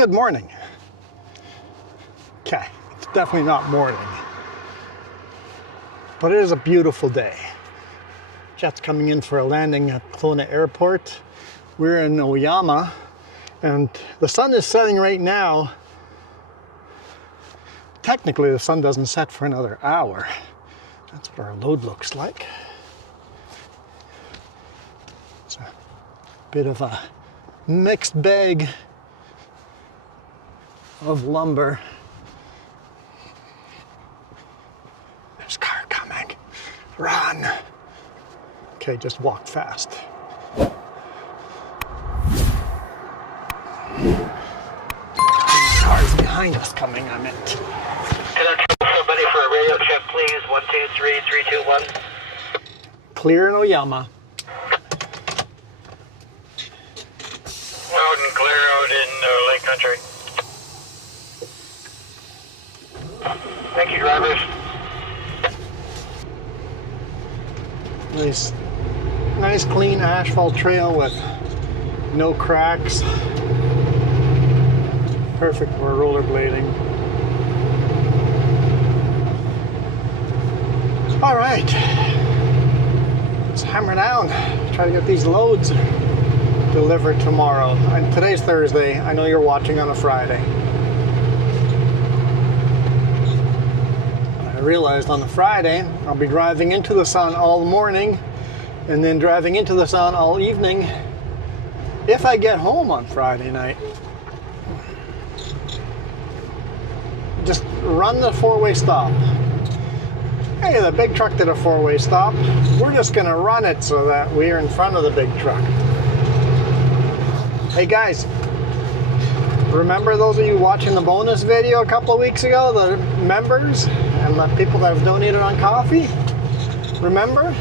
good morning. Okay, it's definitely not morning, but it is a beautiful day. Jet's coming in for a landing at Colona Airport. We're in Oyama, and the sun is setting right now. Technically, the sun doesn't set for another hour. That's what our load looks like. It's a bit of a mixed bag of lumber. There's a car coming. Run! Okay, just walk fast. Cars behind us coming, I meant. Can I tell somebody for a radio check, please? 123 321. Clear in Oyama. Out and clear out in Lake Country. Thank you, drivers. Nice clean asphalt trail with no cracks. Perfect for rollerblading. All right, let's hammer down. Try to get these loads delivered tomorrow. And today's Thursday. I know you're watching on a Friday. I realized on the Friday I'll be driving into the sun all morning and then driving into the sun all evening if I get home on Friday night. Just run the four-way stop. Hey, the big truck did a four-way stop. We're just gonna run it so that we're in front of the big truck. Hey guys, remember those of you watching the bonus video a couple of weeks ago, the members and the people that have donated on coffee? Remember?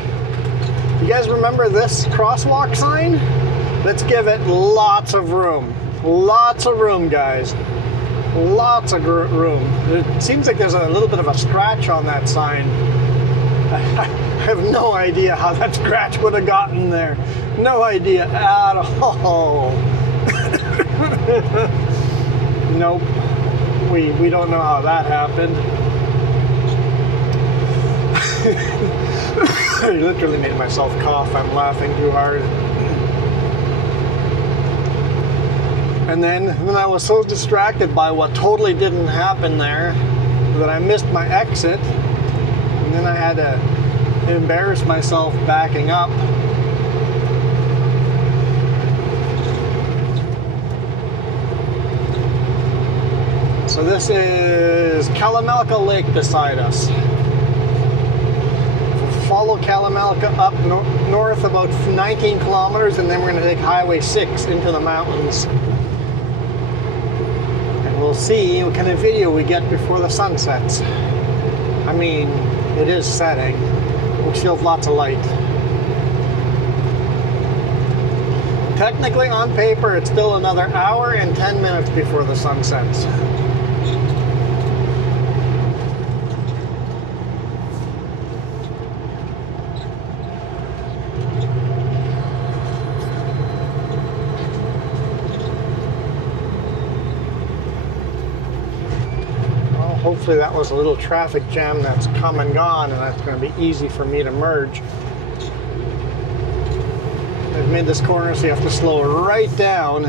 You guys remember this crosswalk sign? Let's give it lots of room. Lots of room, guys. Lots of room. It seems like there's a little bit of a scratch on that sign. I have no idea how that scratch would have gotten there. No idea at all. Nope. We don't know how that happened. I literally made myself cough. I'm laughing too hard. And then I was so distracted by what totally didn't happen there that I missed my exit. And then I had to embarrass myself backing up. So this is Kalamalka Lake beside us. Follow Kalamalka up north about 19 kilometers, and then we're going to take Highway 6 into the mountains. And we'll see what kind of video we get before the sun sets. I mean, it is setting. We still have lots of light. Technically, on paper, it's still another hour and 10 minutes before the sun sets. Hopefully that was a little traffic jam that's come and gone, and that's going to be easy for me to merge. I've made this corner so you have to slow right down.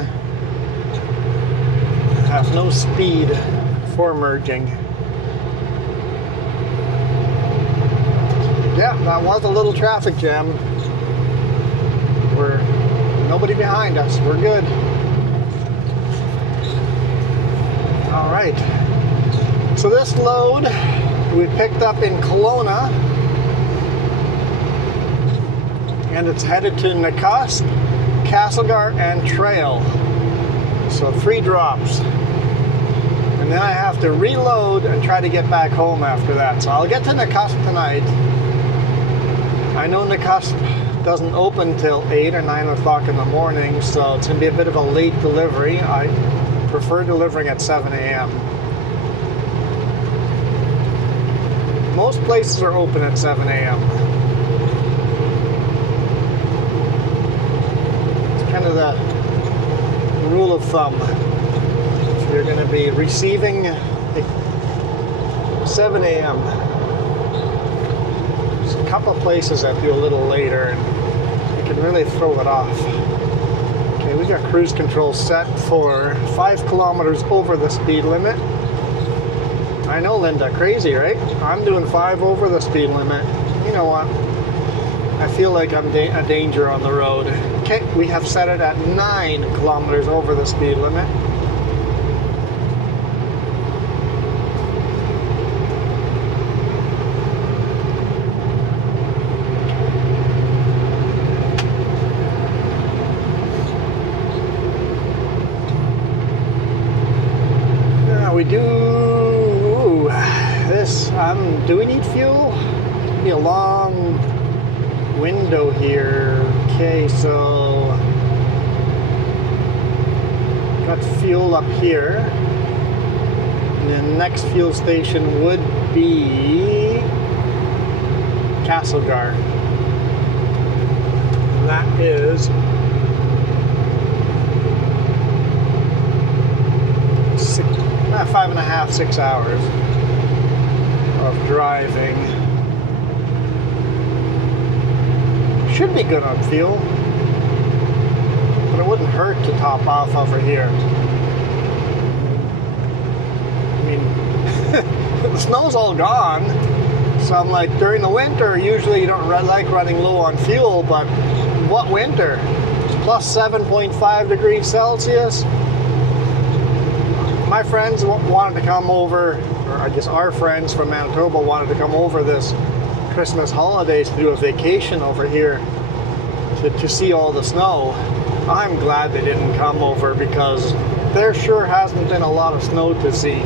Have no speed for merging. Yeah, that was a little traffic jam. We're nobody behind us. We're good. All right. So this load we picked up in Colona, and it's headed to Nakusp, Castlegar, and Trail. So 3 drops. And then I have to reload and try to get back home after that. So I'll get to Nakusp tonight. I know Nakusp doesn't open till 8 or 9 o'clock in the morning, so it's going to be a bit of a late delivery. I prefer delivering at 7 a.m. Most places are open at 7 a.m. It's kind of the rule of thumb. If you're going to be receiving at 7 a.m. There's a couple places that do a little later, and you can really throw it off. Okay, we got cruise control set for 5 kilometers over the speed limit. I know, Linda, crazy, right? I'm doing 5 over the speed limit. You know what? I feel like I'm a danger on the road. Okay, we have set it at 9 kilometers over the speed limit. Now we do this. Do we need fuel? It'll be a long window here. Okay, so got fuel up here, and the next fuel station would be Castlegar. That is 5.5, 6 hours of driving. Should be good on fuel, but it wouldn't hurt to top off over here. I mean, the snow's all gone, so I'm like, during the winter, usually you don't like running low on fuel, but what winter? It's plus 7.5 degrees Celsius. My friends wanted to come over, or I guess our friends from Manitoba wanted to come over this Christmas holidays to do a vacation over here to see all the snow. I'm glad they didn't come over, because there sure hasn't been a lot of snow to see.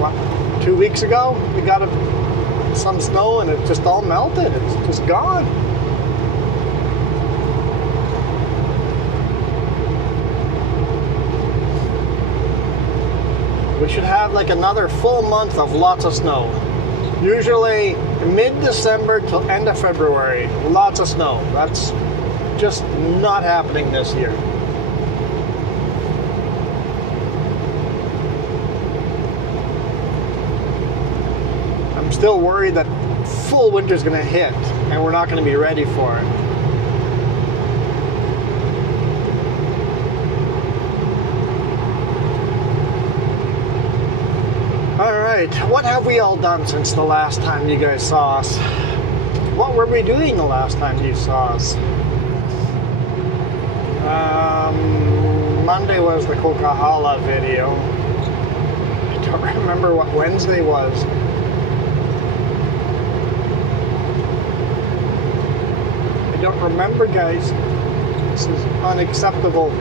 What, 2 weeks ago we got some snow and it just all melted. It's just gone. We should have like another full month of lots of snow. Usually mid-December till end of February, lots of snow. That's just not happening this year. I'm still worried that full winter's gonna hit and we're not gonna be ready for it. Alright, what have we all done since the last time you guys saw us? What were we doing the last time you saw us? Monday was the Coquihalla video. I don't remember what Wednesday was. I don't remember, guys. This is unacceptable.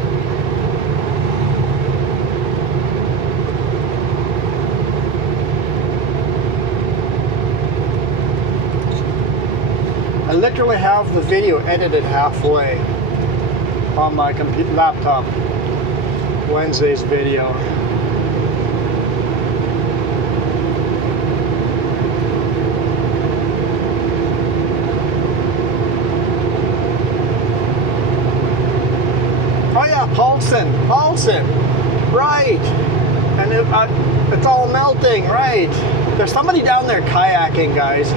I literally have the video edited halfway on my computer laptop. Wednesday's video. Oh yeah, Paulson, right. And it's all melting, right. There's somebody down there kayaking, guys.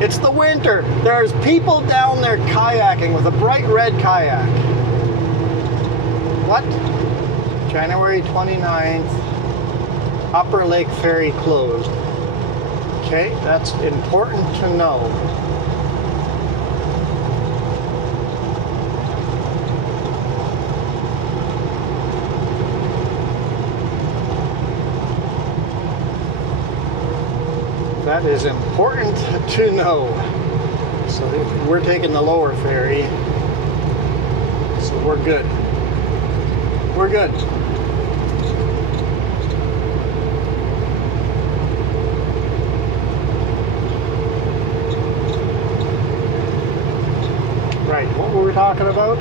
It's the winter. There's people down there kayaking with a bright red kayak. What? January 29th. Upper Lake Ferry closed. Okay, that's important to know. That is important to know. So we're taking the lower ferry. So we're good. We're good. Right, what were we talking about?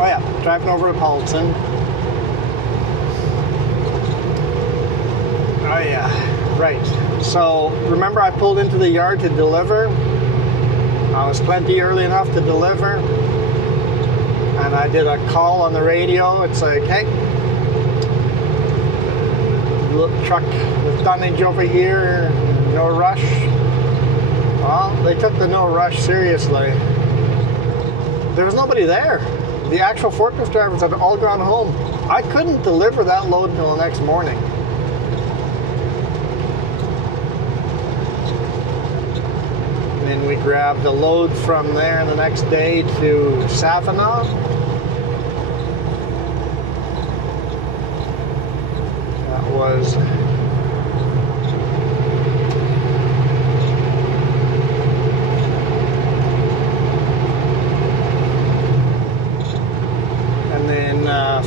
Oh yeah, driving over to Paulson. Oh yeah, right. So remember I pulled into the yard to deliver? I was plenty early enough to deliver. And I did a call on the radio. It's like, hey, little truck with tonnage over here, no rush. Well, they took the no rush seriously. There was nobody there. The actual forklift drivers had all gone home. I couldn't deliver that load until the next morning. And then we grabbed a load from there the next day to Savannah. That was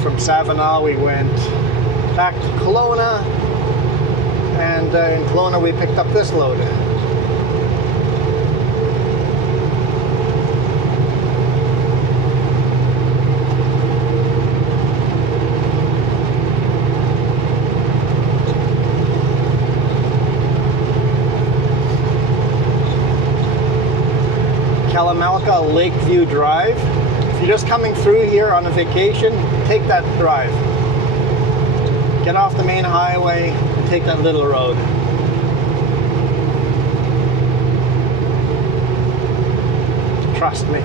from Savannah, we went back to Colona, and in Colona we picked up this load. Kalamalka Lakeview Drive. If you're just coming through here on a vacation, take that drive. Get off the main highway and take that little road. Trust me.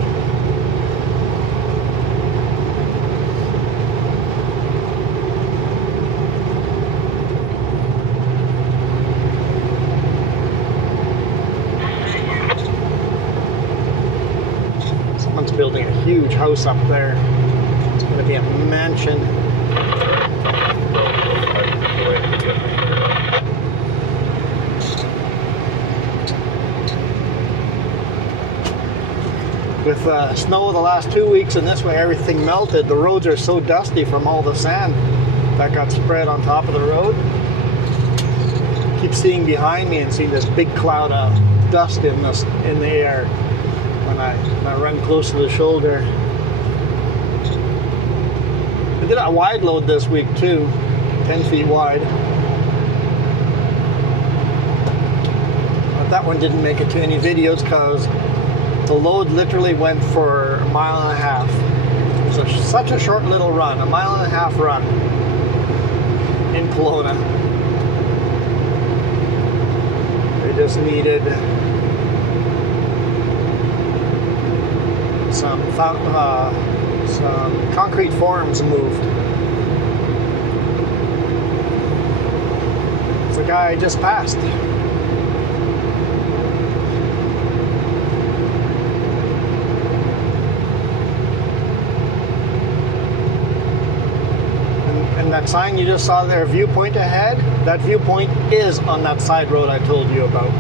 Someone's building a huge house up there. It's going to be a mansion. With snow the last 2 weeks and this way everything melted, the roads are so dusty from all the sand that got spread on top of the road. Keep seeing behind me and seeing this big cloud of dust in the air when I run close to the shoulder. I did a wide load this week too, 10 feet wide. But that one didn't make it to any videos because the load literally went for a mile and a half. It was such a short little run, a mile and a half run in Colona. They just needed some concrete forms moved. It's the guy I just passed. And that sign you just saw there, viewpoint ahead, that viewpoint is on that side road I told you about.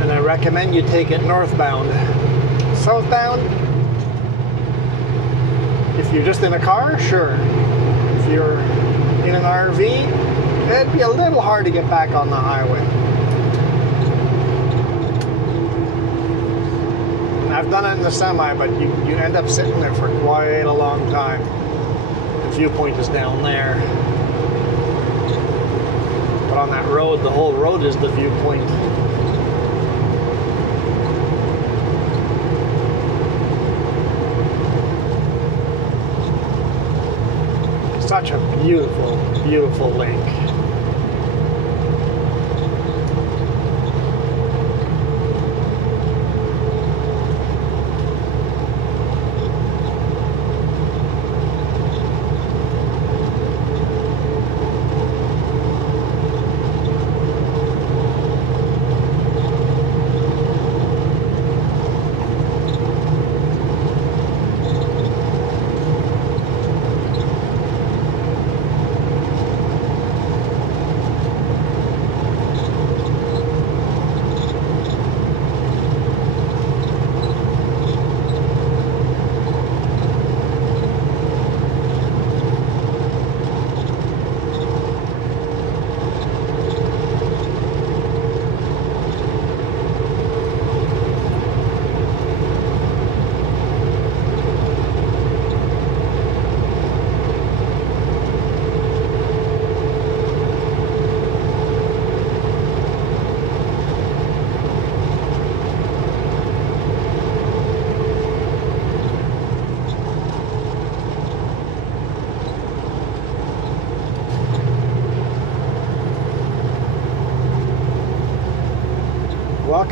And I recommend you take it northbound. Southbound, if you're just in a car, sure. If you're in an RV, it'd be a little hard to get back on the highway. And I've done it in the semi, but you end up sitting there for quite a long time. The viewpoint is down there. But on that road, the whole road is the viewpoint. Such a beautiful, beautiful lake.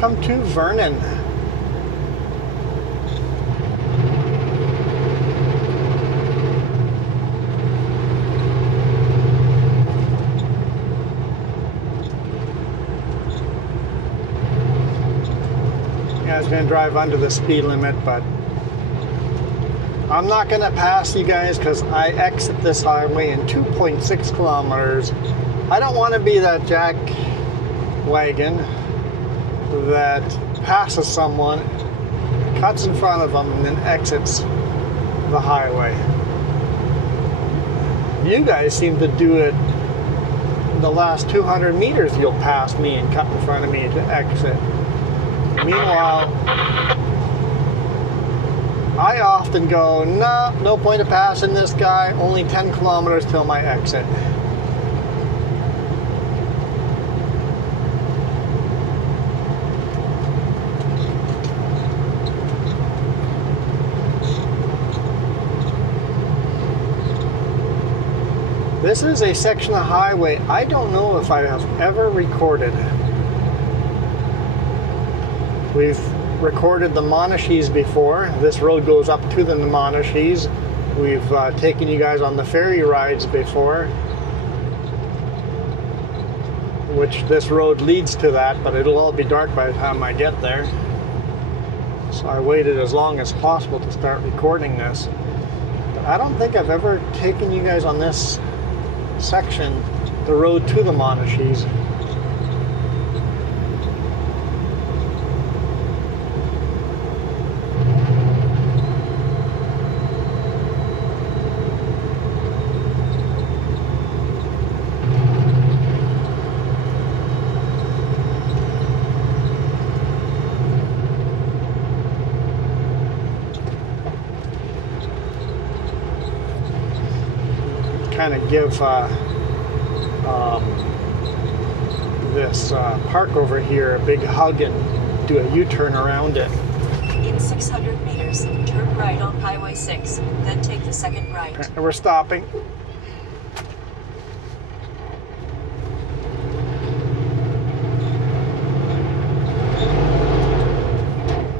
welcome to Vernon. I was going to drive under the speed limit, but I'm not going to pass you guys because I exit this highway in 2.6 kilometers. I don't want to be that jack wagon that passes someone, cuts in front of them, and then exits the highway. You guys seem to do it the last 200 meters. You'll pass me and cut in front of me to exit. Meanwhile, I often go, nah, no point of passing this guy, only 10 kilometers till my exit. This is a section of highway I don't know if I have ever recorded. We've recorded the Monashees before. This road goes up to the Monashees. We've taken you guys on the ferry rides before, which this road leads to that, but it'll all be dark by the time I get there. So I waited as long as possible to start recording this. But I don't think I've ever taken you guys on this section, the road to the Monashees. Kind of give this park over here a big hug and do a U-turn around it. In 600 meters, turn right on Highway 6, then take the second right. And we're stopping.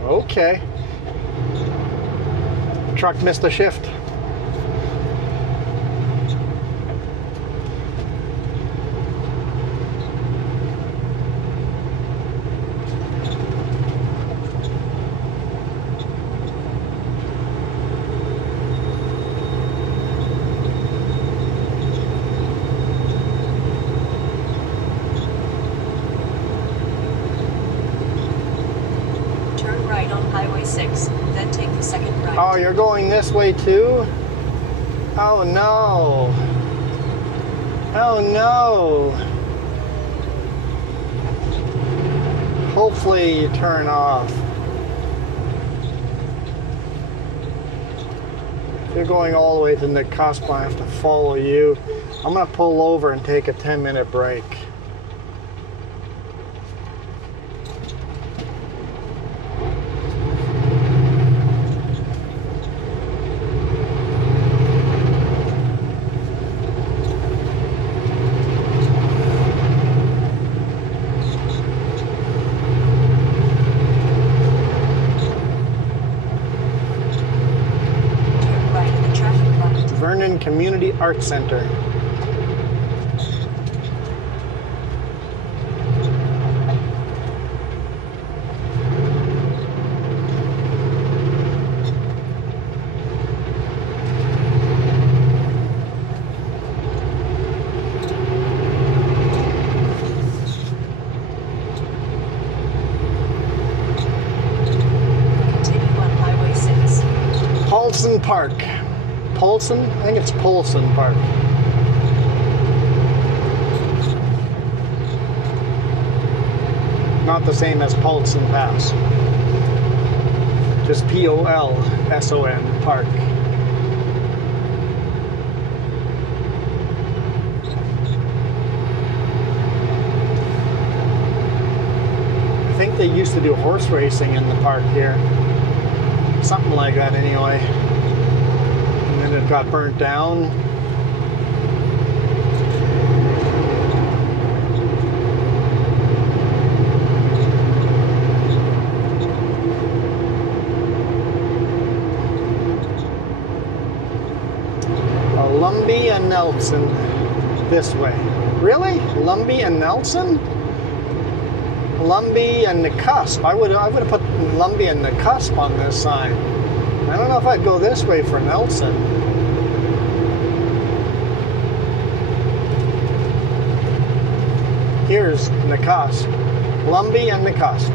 Okay. Truck missed a shift. Oh, you're going this way too? Oh no. Oh no. Hopefully you turn off. If you're going all the way to the cusp, I have to follow you. I'm going to pull over and take a 10-minute break. Vernon Community Arts Center. Continue on Highway 6. Paulson Park. Polson? I think it's Polson Park. Not the same as Polson Pass. Just P-O-L-S-O-N Park. I think they used to do horse racing in the park here. Something like that anyway. And it got burnt down. Nelson this way. Really? Lumby and Nelson? Lumby and the cusp. I would have put Lumby and the cusp on this sign. I don't know if I'd go this way for Nelson. Here's the cusp. Lumby and the cusp.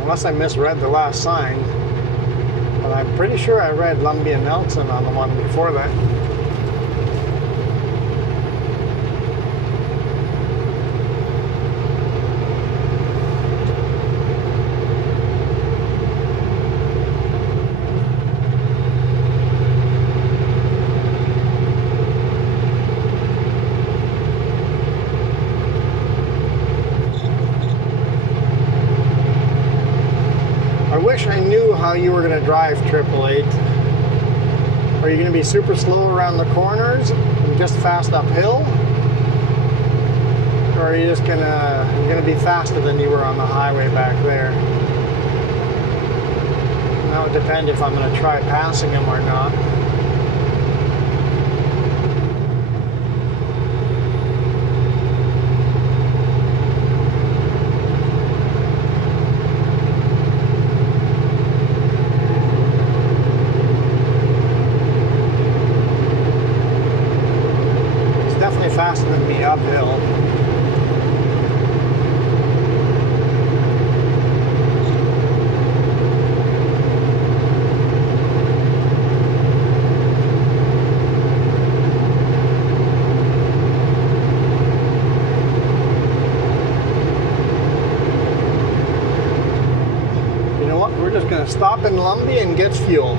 Unless I misread the last sign. But I'm pretty sure I read Lumby and Nelson on the one before that. I wish I knew how you were going to drive 888. Are you going to be super slow around the corners and just fast uphill? Or are you just going to be faster than you were on the highway back there? That would depend if I'm going to try passing him or not. Faster than me uphill. You know what? We're just going to stop in Lumby and get fuel.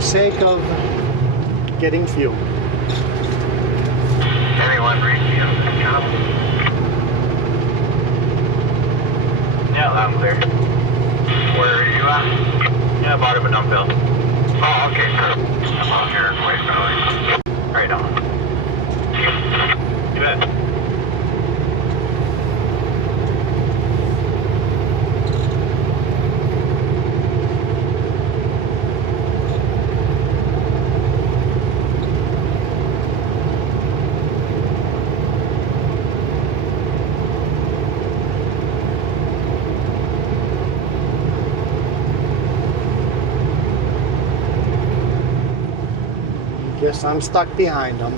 Sake of getting fuel. Everyone refuel. Yeah, I'm clear. Where are you at? Yeah, bottom of Dumpville. Oh, okay, sure. I'm out here. Wait, right on. You bet. Guess I'm stuck behind them.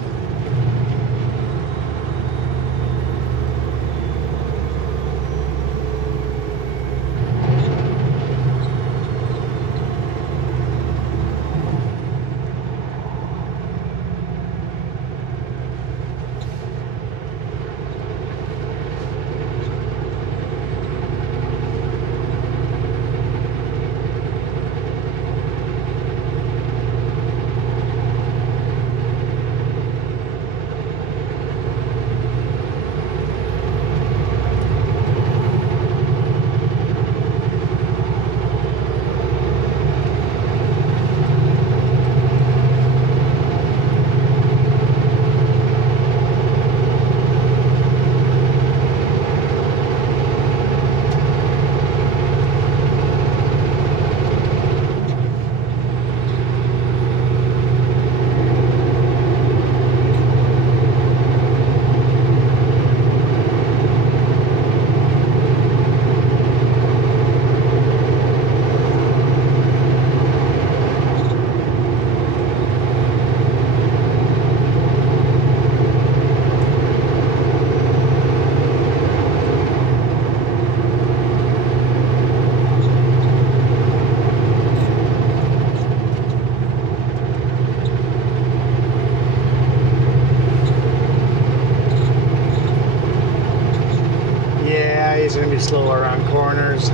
Slow around corners.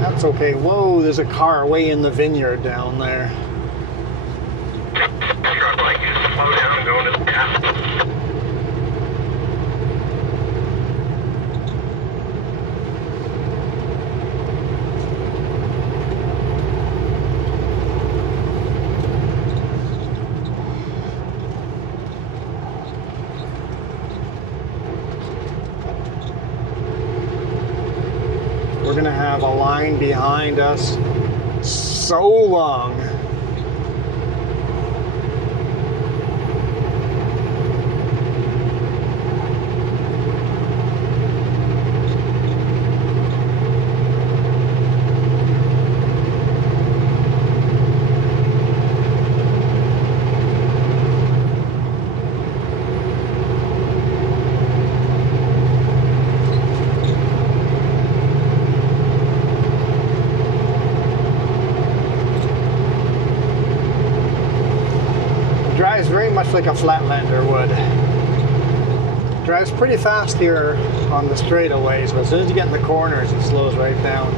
That's okay. Whoa, there's a car way in the vineyard down there. Struggling to slow down, going to the path. line behind us so long. Drives very much like a Flatlander would. Drives pretty fast here on the straightaways, but as soon as you get in the corners, it slows right down.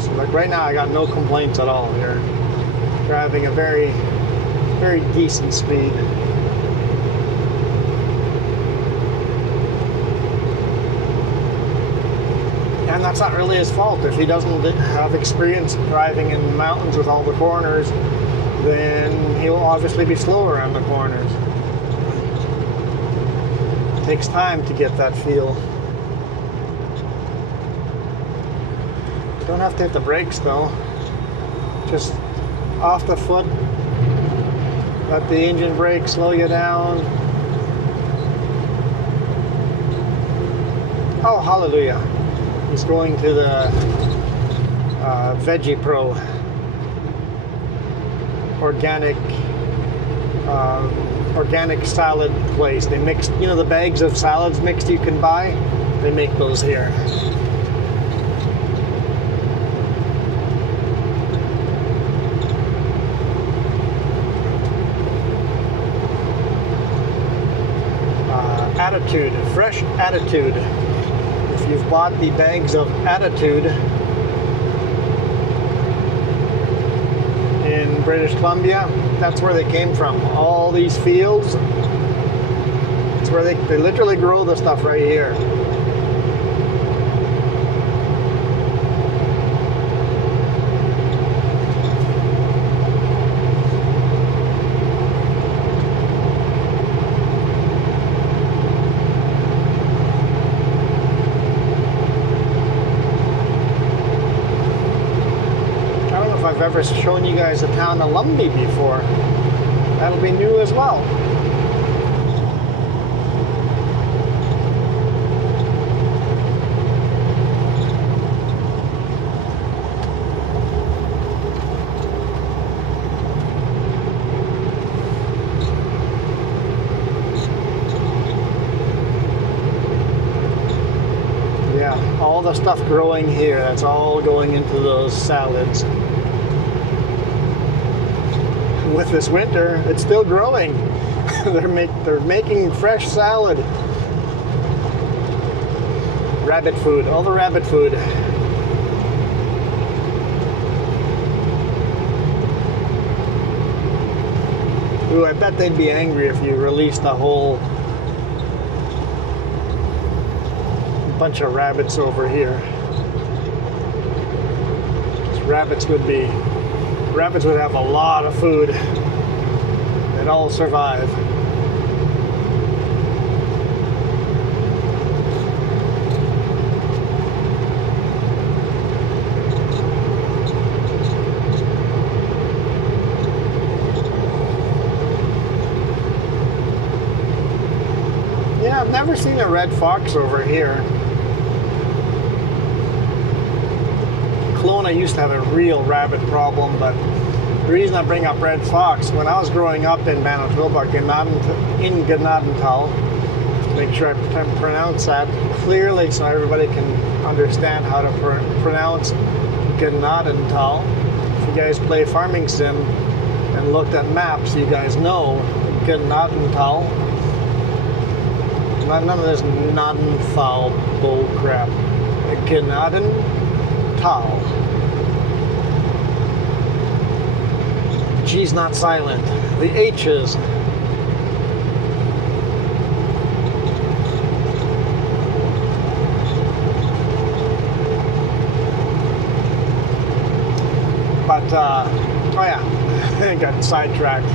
So like right now, I got no complaints at all here. Driving a very, very decent speed. And that's not really his fault. If he doesn't have experience driving in the mountains with all the corners, then he'll obviously be slower on the corners. It takes time to get that feel. Don't have to hit the brakes though. Just off the foot. Let the engine brake slow you down. Oh, hallelujah. He's going to the Veggie Pro. Organic salad place. They mix, you know, the bags of salads mixed you can buy. They make those here. Attitude, fresh Attitude. If you've bought the bags of Attitude in British Columbia, that's where they came from. All these fields, it's where they literally grow the stuff right here. I've ever shown you guys the town of Lumby before. That'll be new as well. Yeah, all the stuff growing here, that's all going into those salads. With this winter, it's still growing. They're making fresh salad. Rabbit food, all the rabbit food. Ooh, I bet they'd be angry if you released a whole bunch of rabbits over here. Rabbits would have a lot of food. They'd all survive. Yeah, I've never seen a red fox over here. Colona used to have a real rabbit problem, but the reason I bring up red fox, when I was growing up in Manitoba, in Gnadental, make sure I pronounce that clearly so everybody can understand how to pronounce Gnadental. If you guys play Farming Sim and looked at maps, you guys know Gnadental. None of this Gnadenthal bull crap. Gnadental. G's not silent. The H's. But, oh yeah, I got sidetracked.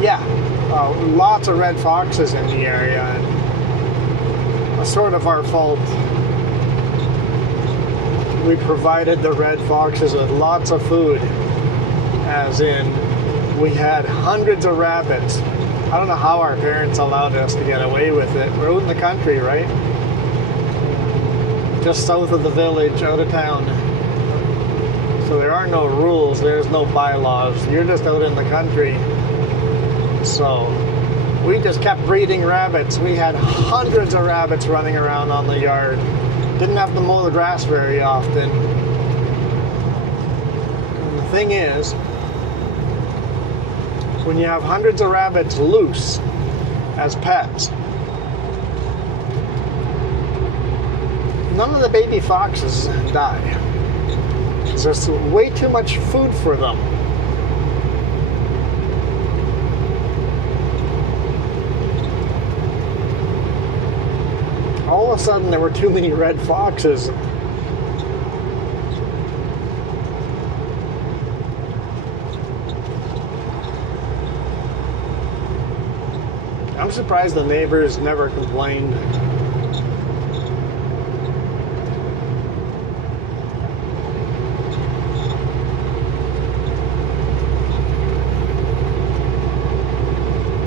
yeah, lots of red foxes in the area. And it's sort of our fault. We provided the red foxes with lots of food, as in we had hundreds of rabbits. I don't know how our parents allowed us to get away with it. We're out in the country, right? Just south of the village, out of town. So there are no rules, there's no bylaws. You're just out in the country. So we just kept breeding rabbits. We had hundreds of rabbits running around on the yard. Didn't have to mow the grass very often. And the thing is, when you have hundreds of rabbits loose as pets, none of the baby foxes die. There's way too much food for them. All of a sudden there were too many red foxes. I'm surprised the neighbors never complained.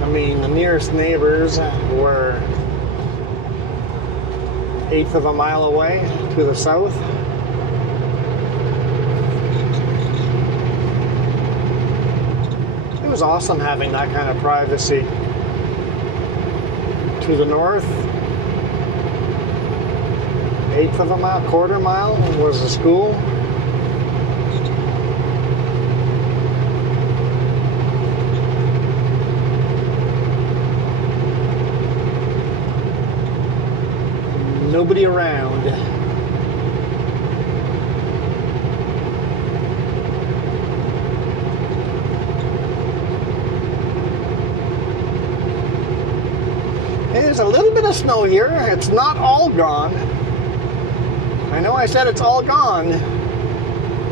I mean, the nearest neighbors were 1/8 of a mile away to the south. It was awesome having that kind of privacy. To the north, 1/8 of a mile, 1/4 mile was the school. Nobody around. There's a little bit of snow here. It's not all gone. I know I said it's all gone,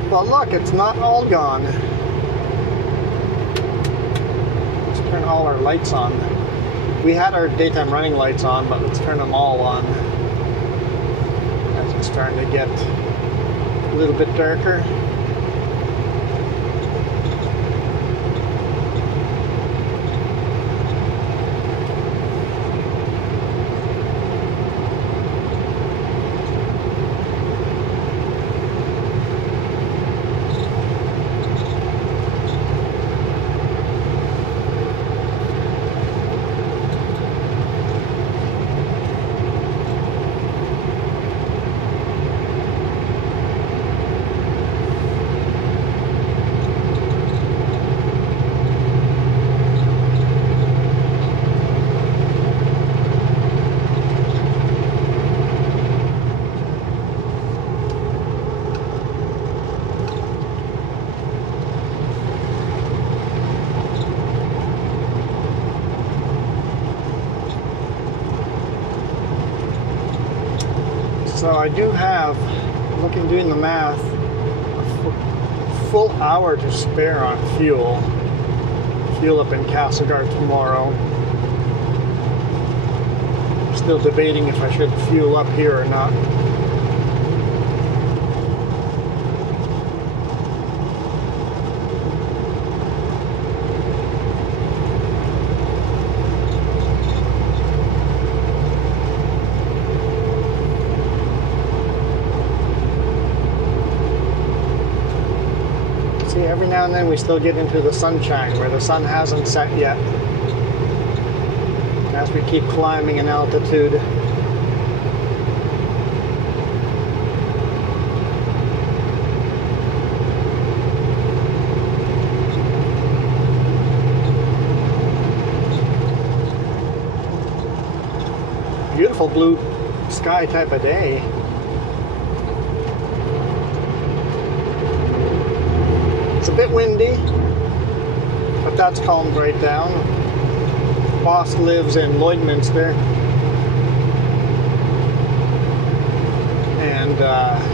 but look, it's not all gone. Let's turn all our lights on. We had our daytime running lights on, but let's turn them all on. As it's starting to get a little bit darker. So I do have, doing the math, a full hour to spare on fuel. Fuel up in Castlegar tomorrow. Still debating if I should fuel up here or not. Every now and then we still get into the sunshine where the sun hasn't set yet as we keep climbing in altitude. Beautiful blue sky type of day. A bit windy, but that's calmed right down. Boss lives in Lloydminster, and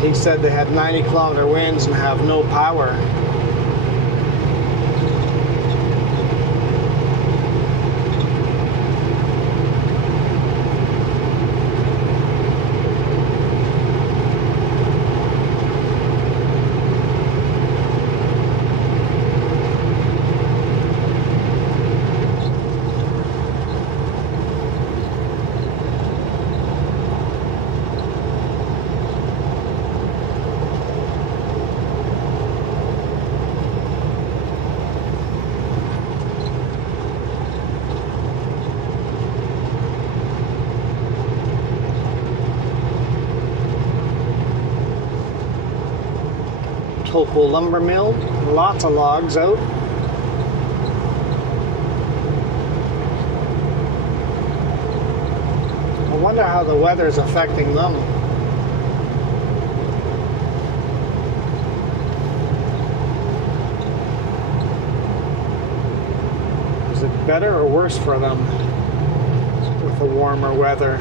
he said they had 90-kilometer winds and have no power. local lumber mill. Lots of logs out. I wonder how the weather is affecting them. Is it better or worse for them with the warmer weather?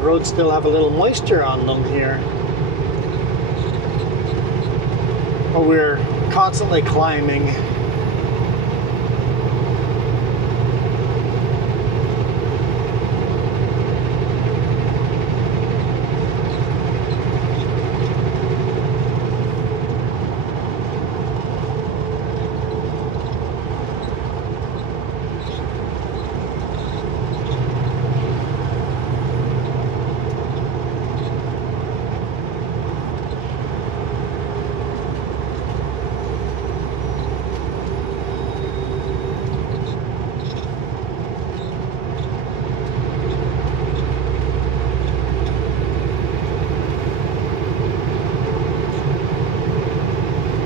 Roads still have a little moisture on them here. But we're constantly climbing.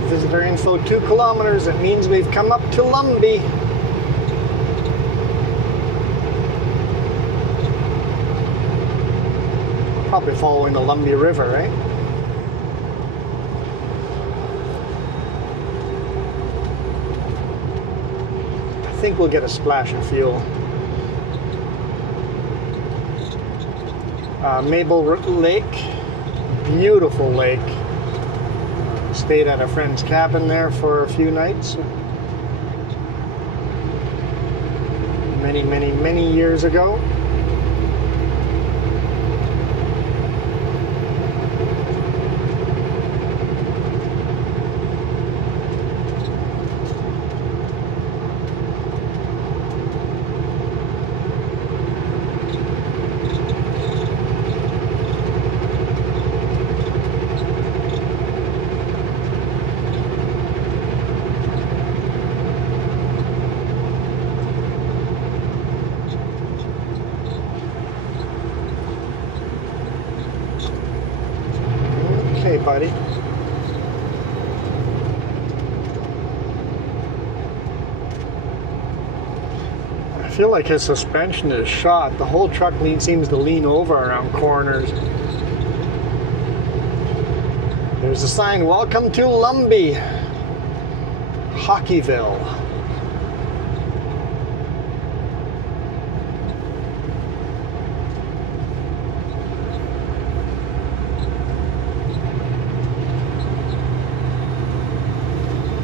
Visitor info 2 kilometers. It means we've come up to Lumby. Probably following the Lumby River, right? I think we'll get a splash of fuel. Maple Lake, beautiful lake. Stayed at a friend's cabin there for a few nights. Many years ago. Buddy. I feel like his suspension is shot. The whole truck seems to lean over around corners. There's a sign, welcome to Lumby, Hockeyville.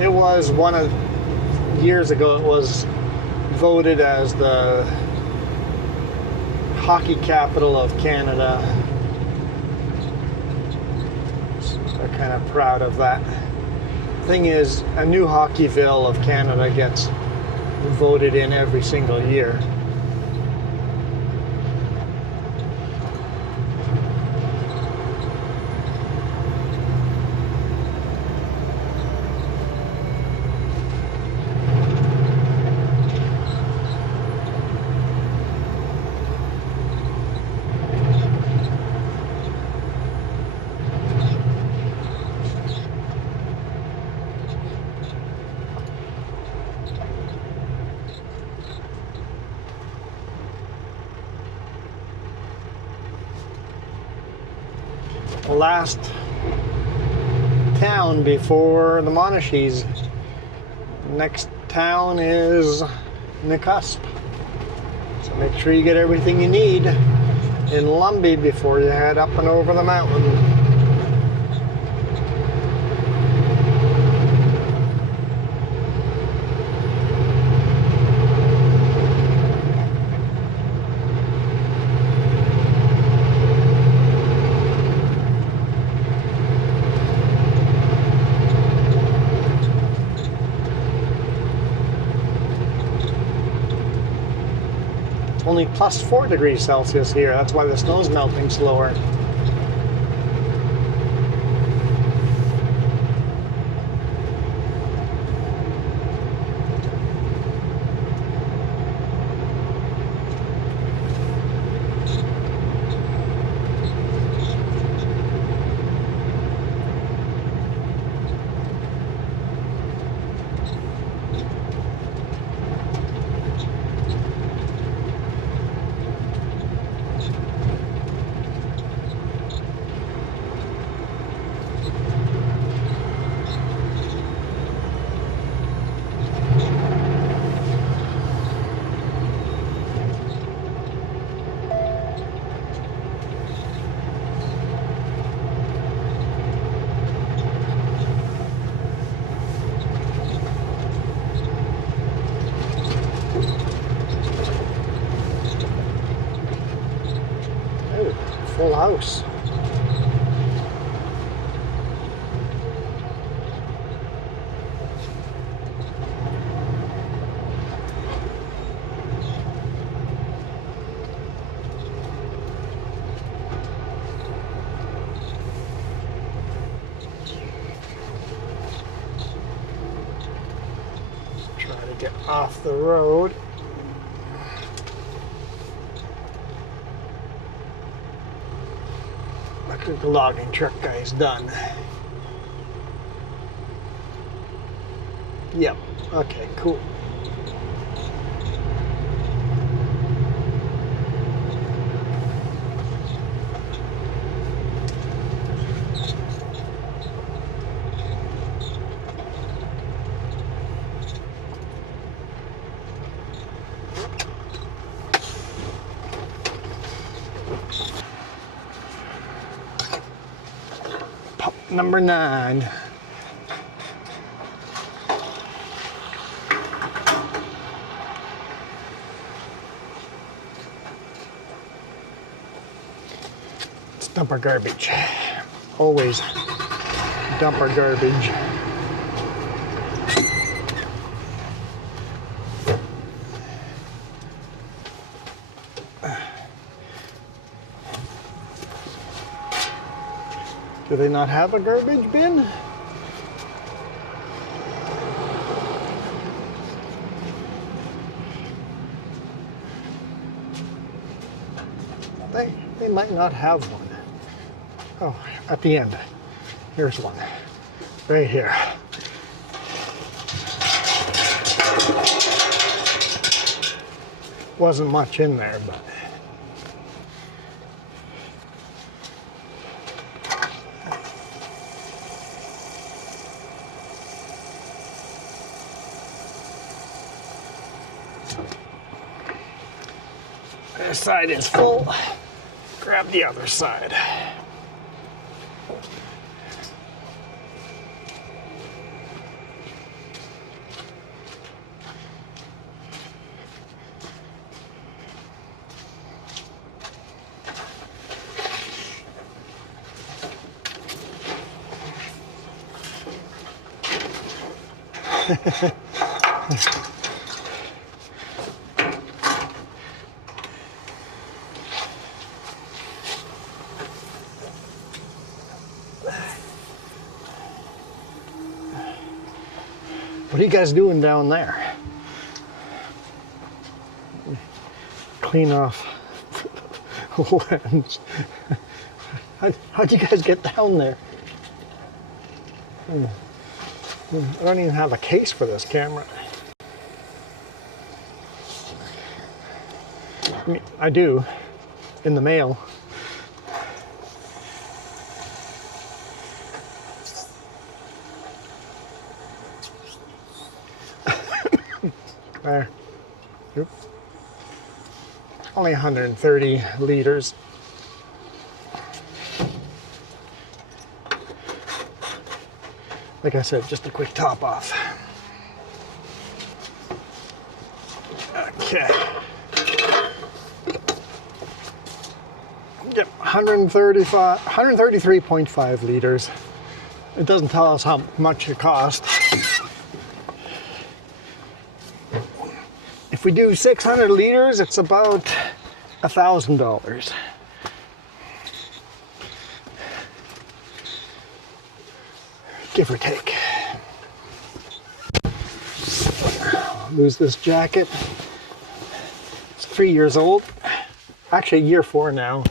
It was years ago, it was voted as the hockey capital of Canada. So they're kind of proud of that. Thing is, a new Hockeyville of Canada gets voted in every single year. Last town before the Monashees. Next town is Nicusp. So make sure you get everything you need in Lumby before you head up and over the mountain. It's only plus 4 degrees Celsius here. That's why the snow's melting slower. Full house. Try to get off the road. The logging truck guy's done. Yep. Okay, cool. Number 9. Let's dump our garbage. Always dump our garbage. Do they not have a garbage bin? They might not have one. Oh, at the end. Here's one. Right here. Wasn't much in there, but this side is full. Grab the other side. What are you guys doing down there? Clean off lens. How'd you guys get down there? I don't even have a case for this camera. I mean, I do, in the mail. There. Oop. Only 130 liters. Like I said, just a quick top off. Okay. Yep, 133.5 liters. It doesn't tell us how much it cost. If If we do 600 liters, it's about $1,000. Give or take. Lose this jacket. It's 3 years old. Actually, year 4 now.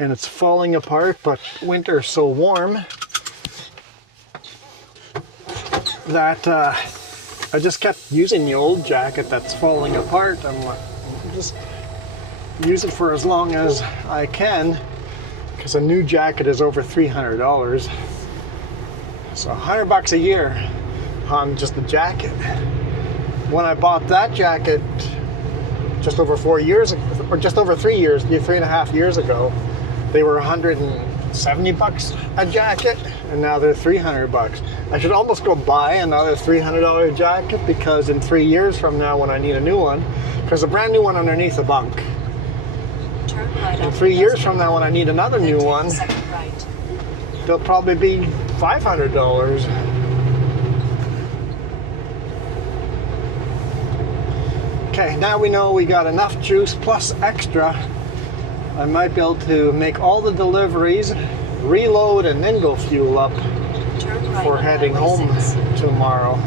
And it's falling apart, but winter's so warm that I just kept using the old jacket that's falling apart. I'm like, just use it for as long as I can, because a new jacket is over $300. So $100 a year on just the jacket. When I bought that jacket just over 4 years, or just over 3 years, 3.5 years ago, they were $170 a jacket, and now they're $300. I should almost go buy another $300 jacket, because in 3 years from now, when I need a new one, there's a brand new one underneath the bunk. Turn right In 3 years from now, when I need another new one, second right. they'll probably be $500. Okay, now we know we got enough juice plus extra. I might be able to make all the deliveries, reload, and then go fuel up Turn right before on heading Highway home 6. tomorrow.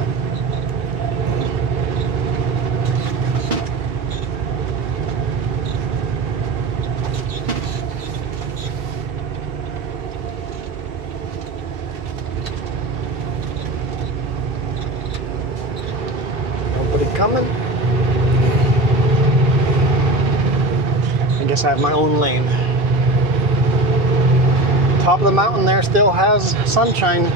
Nobody coming? I guess I have my own lane. Top of the mountain there still has sunshine.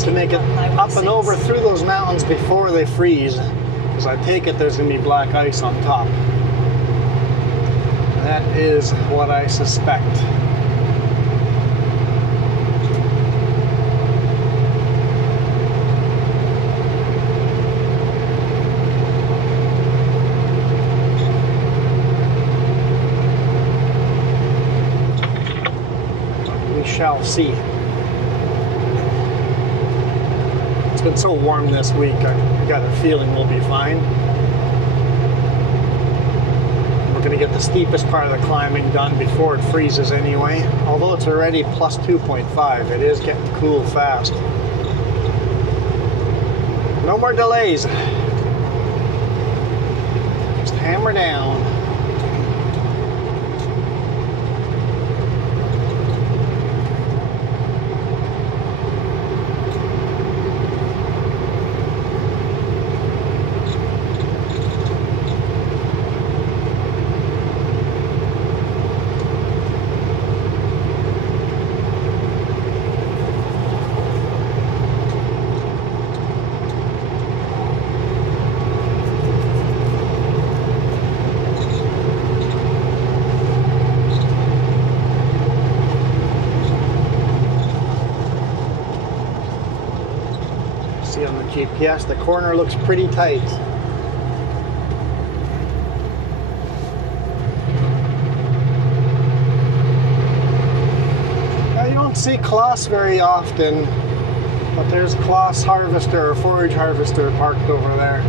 To make it up and over through those mountains before they freeze, because I take it there's going to be black ice on top. That is what I suspect. We shall see. It's been so warm this week, I got a feeling we'll be fine. We're going to get the steepest part of the climbing done before it freezes anyway. Although it's already plus 2.5, it is getting cool fast. No more delays. Just hammer down. On the GPS, the corner looks pretty tight. Now, you don't see Kloss very often, but there's Kloss harvester or forage harvester parked over there.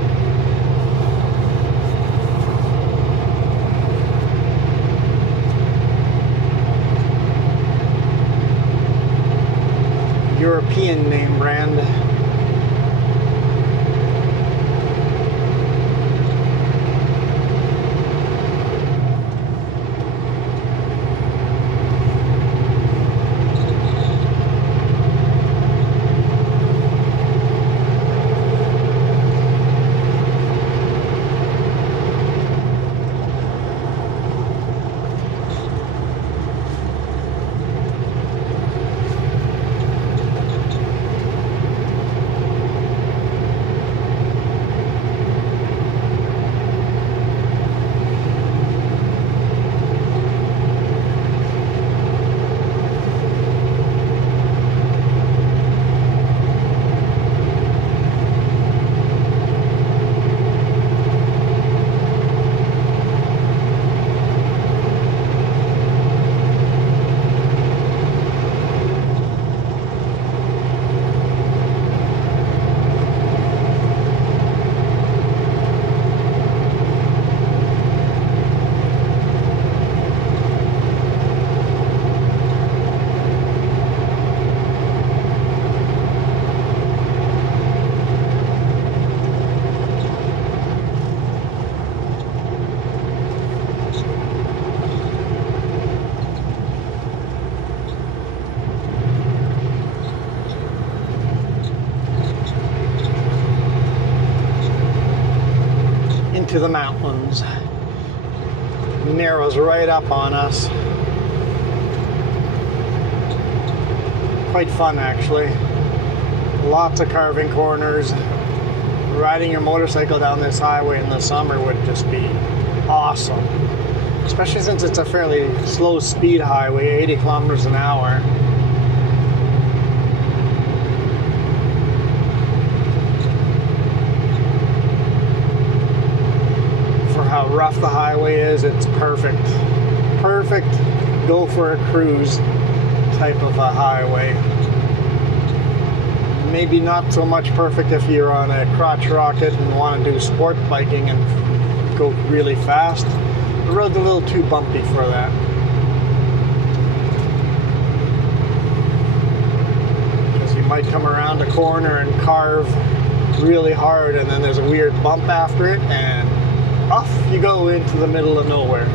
European name brand. into the mountains. Narrows right up on us. Quite fun, actually. Lots of carving corners. Riding your motorcycle down this highway in the summer would just be awesome. Especially since it's a fairly slow speed highway, 80 kilometers an hour. For how rough the highway is, it's perfect. Perfect go for a cruise type of a highway. Maybe not so much perfect if you're on a crotch rocket and want to do sport biking and go really fast. The road's a little too bumpy for that. Because you might come around a corner and carve really hard, and then there's a weird bump after it, and off you go into the middle of nowhere.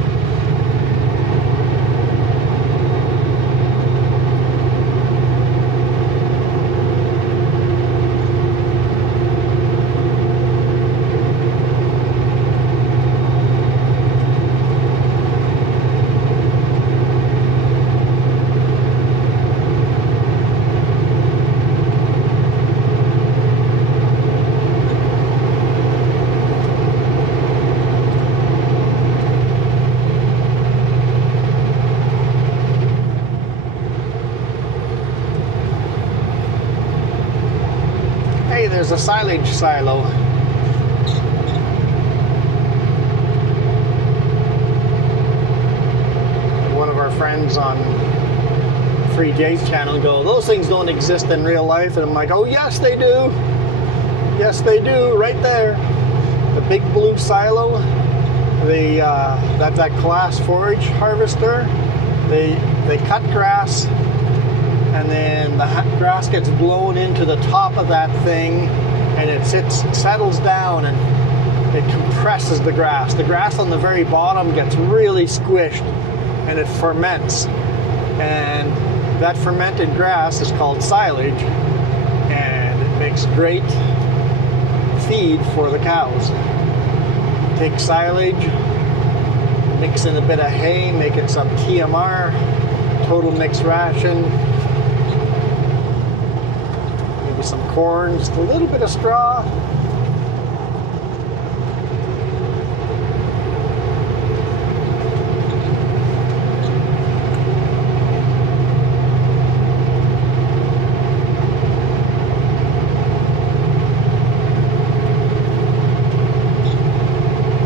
There's a silage silo. One of our friends on Free Jay's channel go, those things don't exist in real life, and I'm like, oh yes they do. Yes they do, right there. The big blue silo, that glass forage harvester. They cut grass, and then the grass gets blown into the top of that thing, and it settles down, and it compresses the grass. The grass on the very bottom gets really squished, and it ferments. And that fermented grass is called silage, and it makes great feed for the cows. Take silage, mix in a bit of hay, make it some TMR, total mixed ration. Some corn, just a little bit of straw.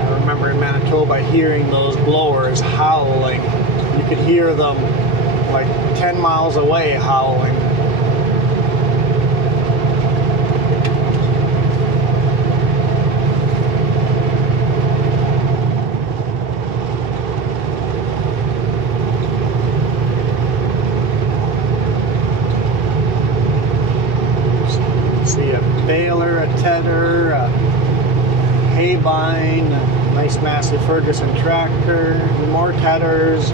I remember in Manitoba hearing those blowers howling. You could hear them like 10 miles away howling. Baler, a tedder, a hay bind, a nice massive Ferguson tractor, more tedders,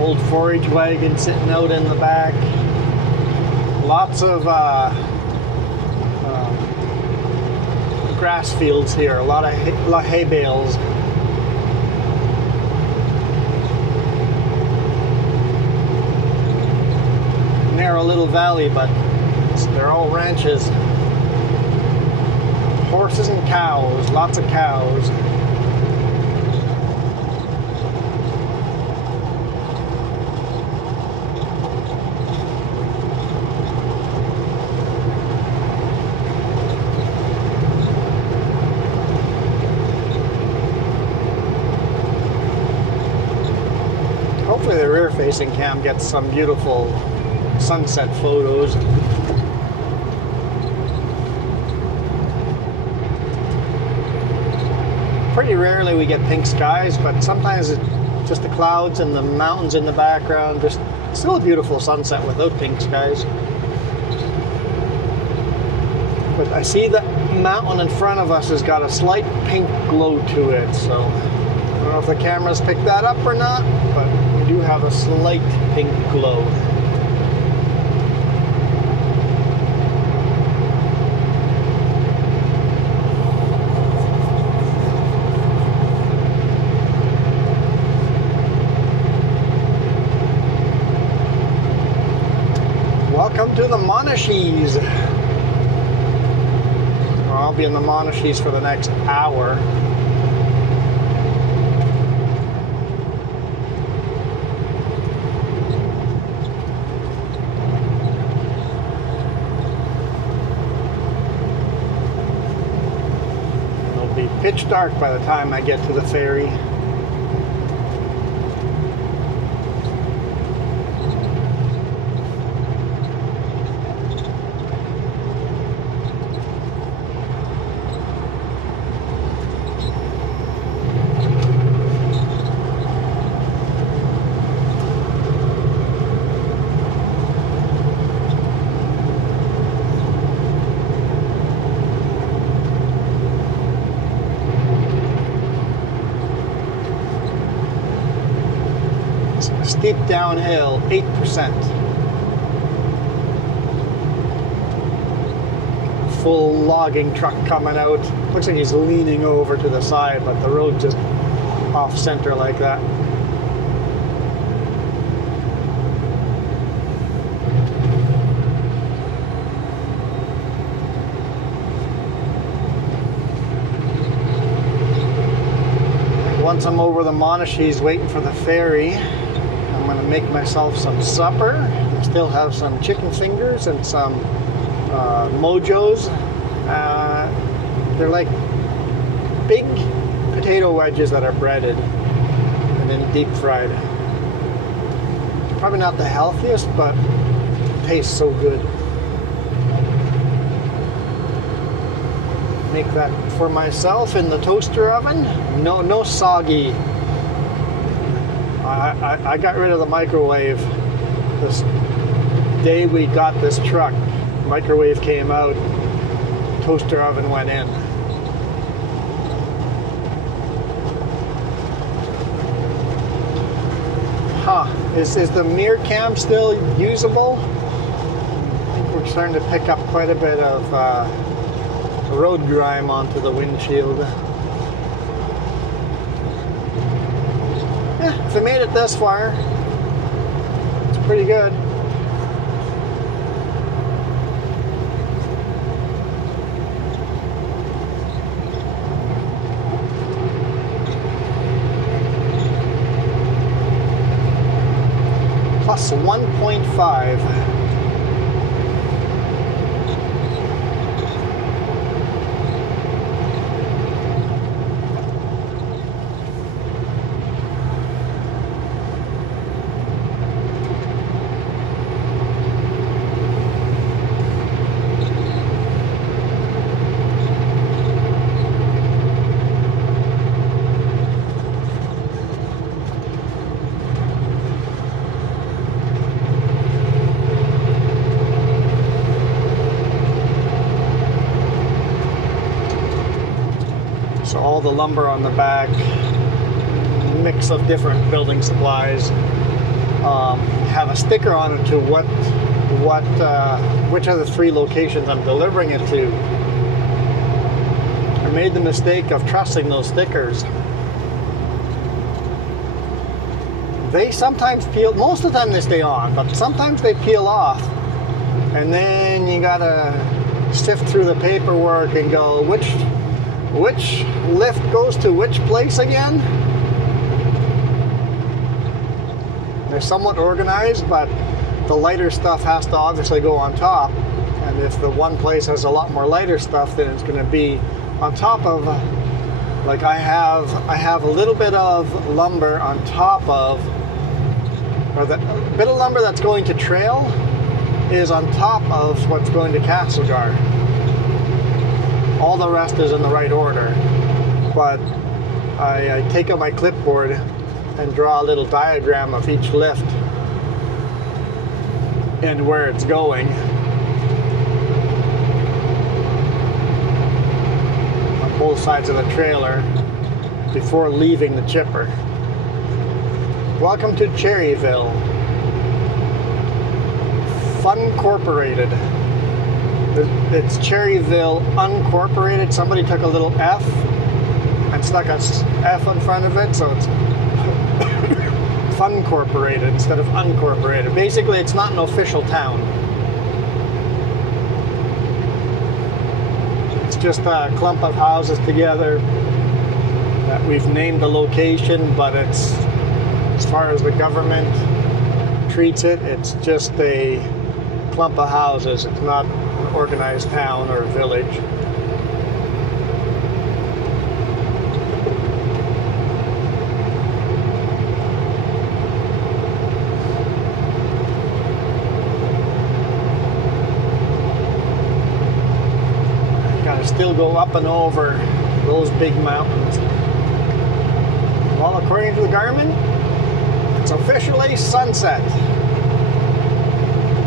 old forage wagon sitting out in the back, lots of grass fields here, a lot of hay bales. Narrow little valley, but they're all ranches. Horses and cows, lots of cows. Hopefully the rear-facing cam gets some beautiful sunset photos. Pretty rarely we get pink skies, but sometimes it's just the clouds and the mountains in the background. Just still a beautiful sunset without pink skies. But I see the mountain in front of us has got a slight pink glow to it, so I don't know if the cameras picked that up or not, but we do have a slight pink glow. Monashees. Well, I'll be in the Monashees for the next hour. It'll be pitch dark by the time I get to the ferry. Steep downhill, 8%. Full logging truck coming out. Looks like he's leaning over to the side, but the road just off center like that. Once I'm over the Monashees waiting for the ferry, I'm going to make myself some supper. I still have some chicken fingers and some mojos. They're like big potato wedges that are breaded and then deep fried. Probably not the healthiest, but it tastes so good. Make that for myself in the toaster oven. No soggy. I got rid of the microwave this day we got this truck. Microwave came out, toaster oven went in. Huh, is the mirror cam still usable? I think we're starting to pick up quite a bit of road grime onto the windshield. Yeah, if I made it this far, it's pretty good. Plus 1.5. So all the lumber on the back, mix of different building supplies, have a sticker on it to which of the 3 locations I'm delivering it to. I made the mistake of trusting those stickers. They sometimes peel, most of the time they stay on, but sometimes they peel off. And then you gotta sift through the paperwork and go, which lift goes to which place again? They're somewhat organized, but the lighter stuff has to obviously go on top. And if the one place has a lot more lighter stuff, then it's going to be on top of, like I have a little bit of lumber on top of, or the bit of lumber that's going to trail is on top of what's going to Castlegar. All the rest is in the right order, but I take out my clipboard and draw a little diagram of each lift and where it's going on both sides of the trailer before leaving the chipper. Welcome to Cherryville. Funcorporated. It's Cherryville Uncorporated. Somebody took a little F and stuck a F in front of it, so it's Funcorporated instead of Uncorporated. Basically, it's not an official town. It's just a clump of houses together that we've named the location, but it's, as far as the government treats it, it's just a clump of houses. It's not an organized town or village. Still go up and over those big mountains. Well, according to the Garmin, it's officially sunset.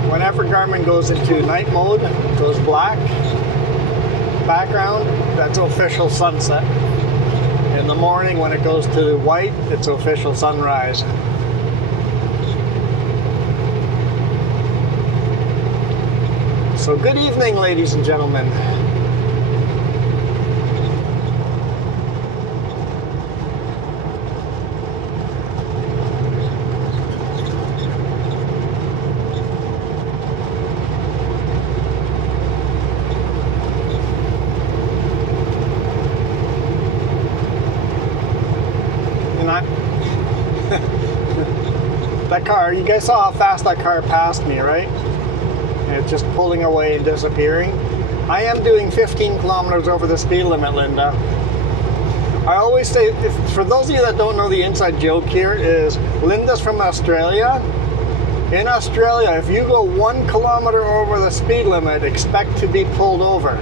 Whenever Garmin goes into night mode, it goes black background, that's official sunset. In the morning, when it goes to white, it's official sunrise. So good evening, ladies and gentlemen. That car, you guys saw how fast that car passed me, right? And it's just pulling away and disappearing. I am doing 15 kilometers over the speed limit, Linda. I always say, for those of you that don't know, the inside joke here is Linda's from Australia. In Australia, if you go 1 kilometer over the speed limit, expect to be pulled over.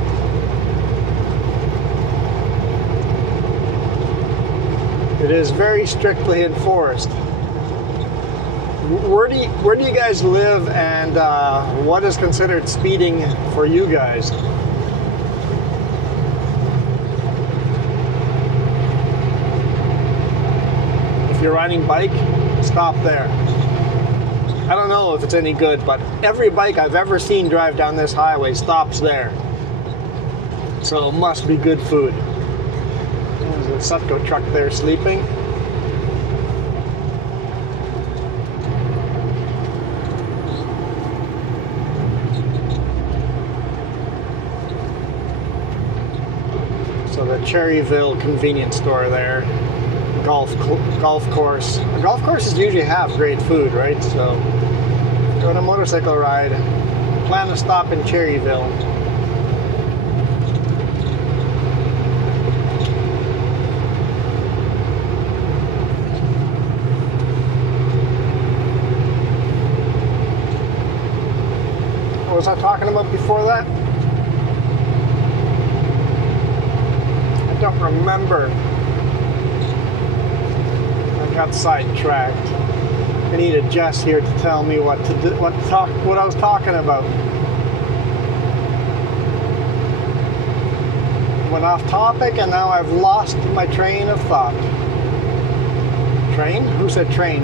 It is very strictly enforced. Where do you guys live, and what is considered speeding for you guys? If you're riding bike, stop there. I don't know if it's any good, but every bike I've ever seen drive down this highway stops there. So it must be good food. There's a Sutco truck there sleeping. So the Cherryville convenience store there, golf course. The golf courses usually have great food, right? So go on a motorcycle ride, plan to stop in Cherryville. What was I talking about before that? I don't remember. I got sidetracked. I needed Jess here to tell me what to do, what I was talking about. Went off topic, and now I've lost my train of thought. Train? Who said train?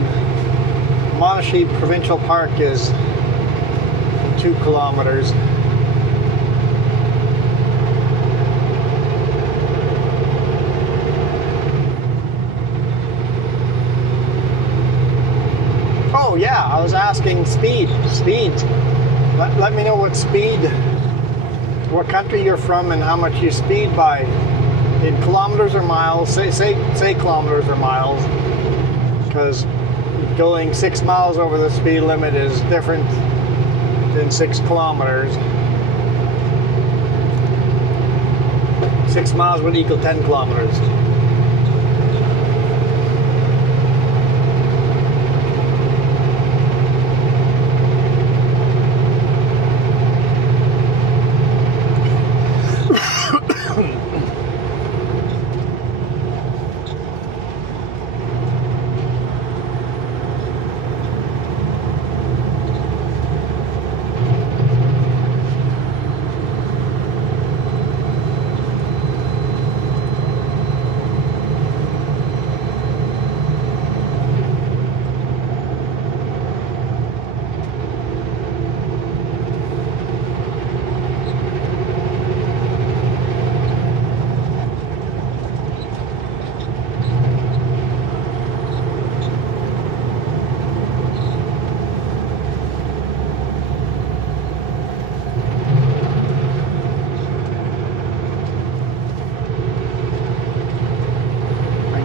Monashees Provincial Park is 2 kilometers. Oh yeah, I was asking speed. Let me know what speed, what country you're from, and how much you speed by in kilometers or miles. Say kilometers or miles, because going 6 miles over the speed limit is different than 6 kilometers. 6 miles would equal 10 kilometers.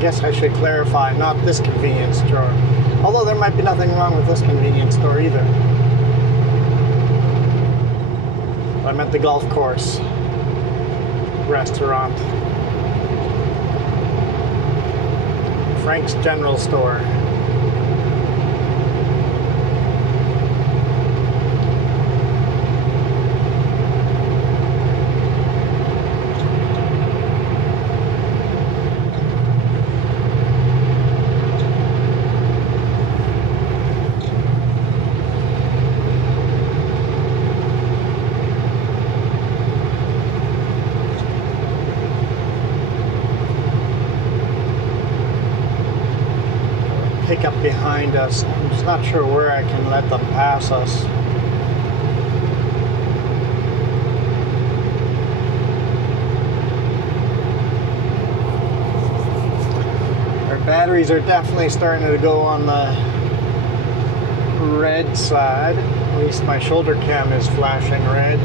guess I should clarify, not this convenience store. Although there might be nothing wrong with this convenience store either. I meant the golf course restaurant. Frank's General Store. Pickup behind us. I'm just not sure where I can let them pass us. Our batteries are definitely starting to go on the red side. At least my shoulder cam is flashing red.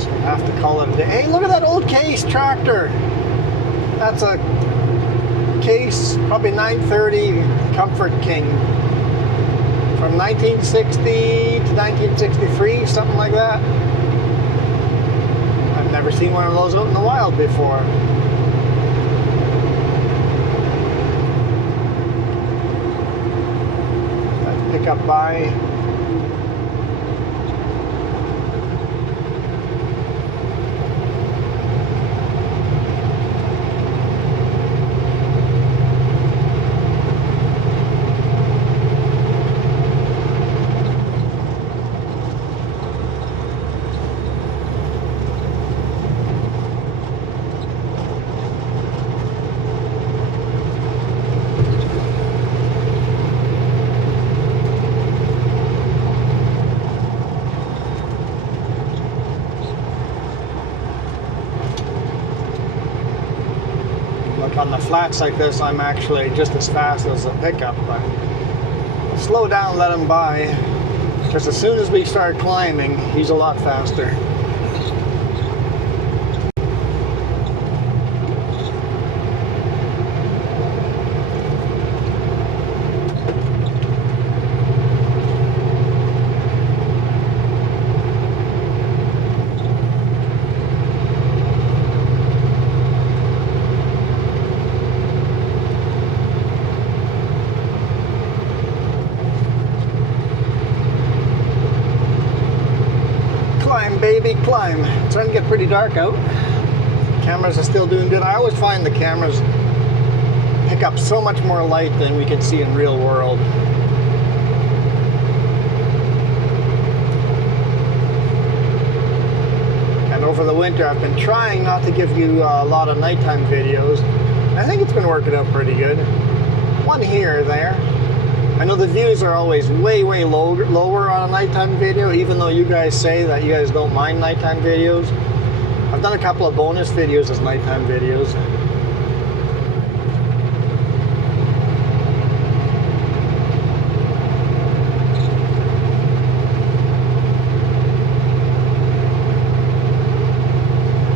So I have to call it a day. Hey, look at that old Case tractor! That's a Case, probably 930 Comfort King from 1960 to 1963, something like that. I've never seen one of those out in the wild before. Let's pick up by. On the flats like this, I'm actually just as fast as the pickup, but slow down, let him by, because as soon as we start climbing, he's a lot faster. Baby, climb. It's starting to get pretty dark out. Cameras are still doing good. I always find the cameras pick up so much more light than we can see in real world. And over the winter, I've been trying not to give you a lot of nighttime videos. I think it's been working out pretty good. One here or there. I know the views are always way lower on a nighttime video, even though you guys say that you guys don't mind nighttime videos. I've done a couple of bonus videos as nighttime videos.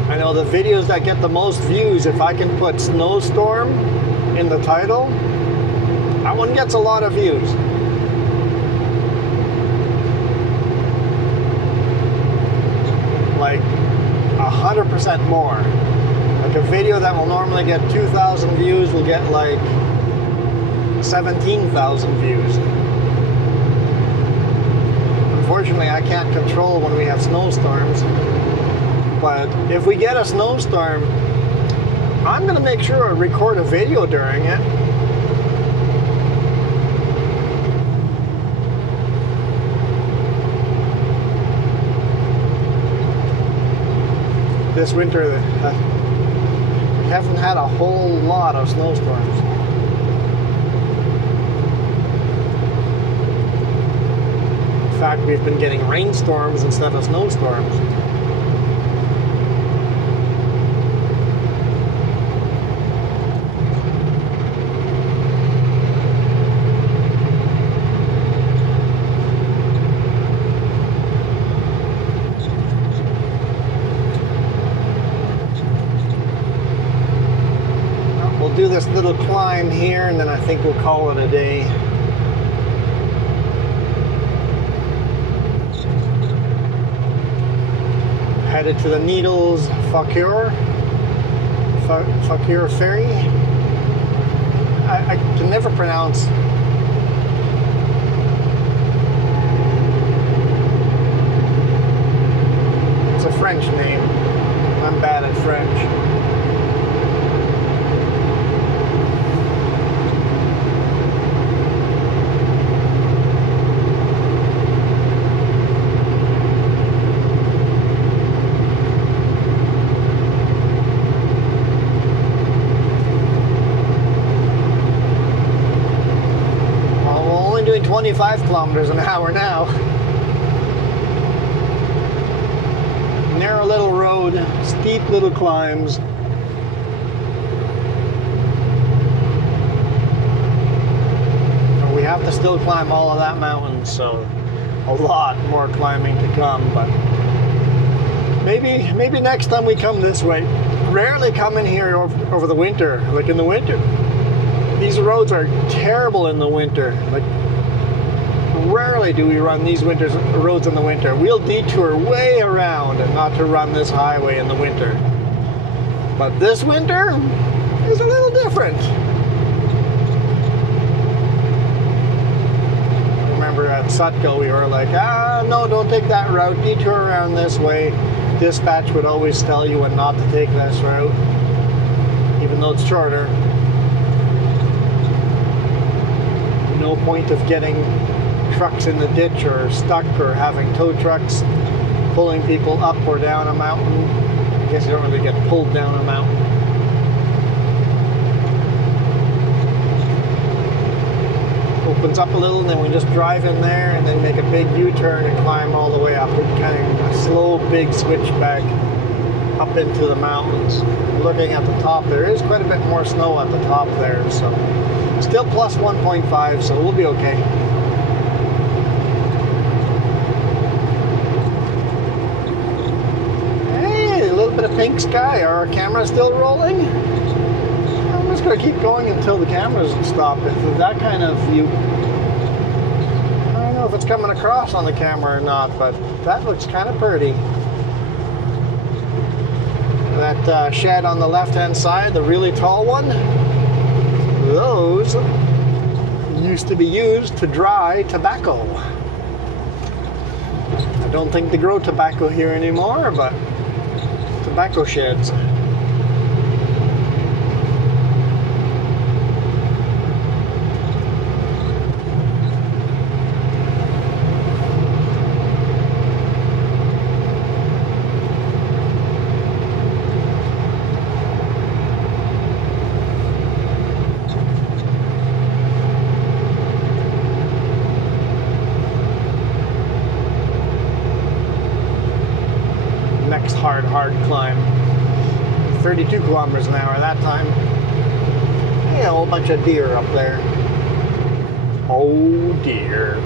I know the videos that get the most views, if I can put snowstorm in the title, that one gets a lot of views. Like 100% more. Like a video that will normally get 2,000 views will get like 17,000 views. Unfortunately, I can't control when we have snowstorms. But if we get a snowstorm, I'm going to make sure I record a video during it. This winter, we haven't had a whole lot of snowstorms. In fact, we've been getting rainstorms instead of snowstorms. climb here, and then I think we'll call it a day. Headed to the Needles Facure ferry. I can never pronounce. It's a French name. I'm bad at French. Well, we're only doing 25 kilometers an hour now. Narrow little road, steep little climbs. We have to still climb all of that mountain, so a lot more climbing to come, but maybe next time we come this way. Rarely come in here over the winter, like in the winter. These roads are terrible in the winter. Like, rarely do we run these roads in the winter. We'll detour way around and not to run this highway in the winter. But this winter is a little different. Remember at Sutco we were like, no, don't take that route, detour around this way. Dispatch would always tell you when not to take this route, even though it's shorter. No point of getting trucks in the ditch or stuck or having tow trucks pulling people up or down a mountain. I guess you don't really get pulled down a mountain. Opens up a little and then we just drive in there and then make a big U-turn and climb all the way up. It's kind of a slow big switchback up into the mountains. Looking at the top, there is quite a bit more snow at the top there, so still plus 1.5, so we'll be okay. Bit of pink sky. Are our cameras still rolling? I'm just going to keep going until the cameras stop. If that kind of view, I don't know if it's coming across on the camera or not, but that looks kind of pretty. That shed on the left hand side, the really tall one, those used to be used to dry tobacco. I don't think they grow tobacco here anymore, but tobacco sheds. Next hard climb. 32 kilometers an hour that time. Yeah, a whole bunch of deer up there. Oh dear.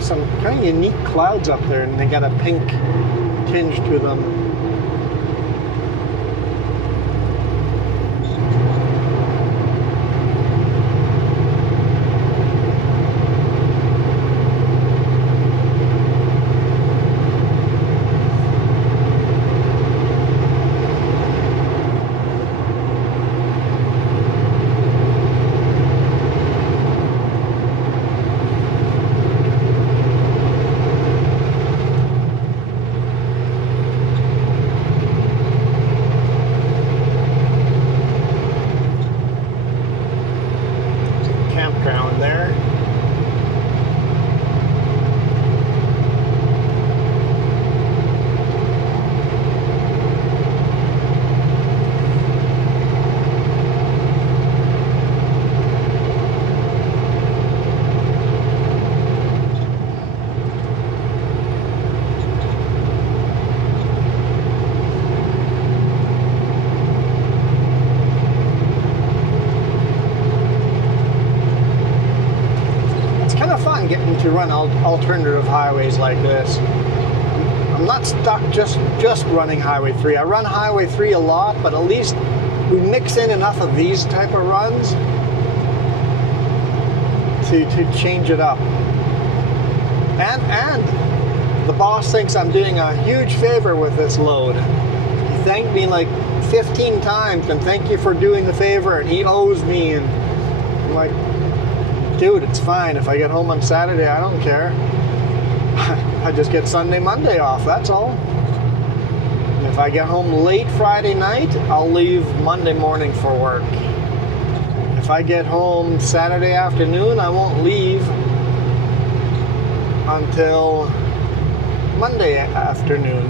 Some kind of unique clouds up there, and they got a pink tinge to them. getting to run alternative highways like this. I'm not stuck just running Highway 3. I run Highway 3 a lot, but at least we mix in enough of these type of runs to change it up. And the boss thinks I'm doing a huge favor with this load. He thanked me like 15 times and thank you for doing the favor, and he owes me, and I'm like, dude, it's fine. If I get home on Saturday, I don't care. I just get Sunday, Monday off, that's all. And if I get home late Friday night, I'll leave Monday morning for work. If I get home Saturday afternoon, I won't leave until Monday afternoon.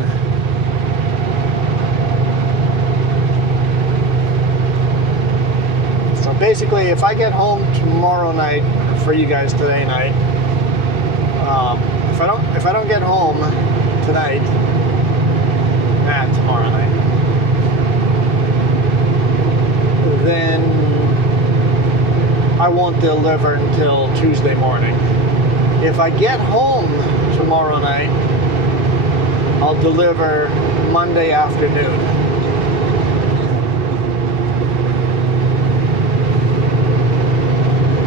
So basically, if I get home tomorrow night, for you guys today night, if I don't get home tonight, tomorrow night, then I won't deliver until Tuesday morning. If I get home tomorrow night, I'll deliver Monday afternoon.